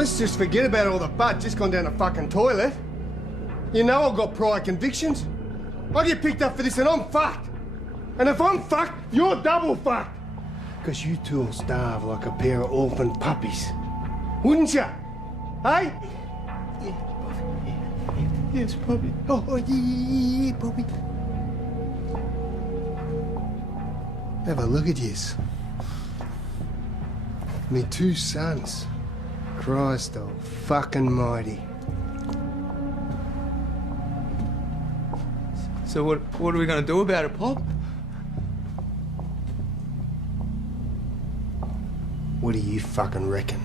Let's just forget about all the butt just gone down the fucking toilet. You know I've got prior convictions. I get picked up for this and I'm fucked. And if I'm fucked, you're double fucked. Because you two will starve like a pair of orphan puppies. Wouldn't you? Hey? Yes, Bobby. Oh, yeah, Bobby. Have a look at yous. Me two sons. Christ oh fucking mighty. So what are we gonna do about it, Pop? What do you fucking reckon?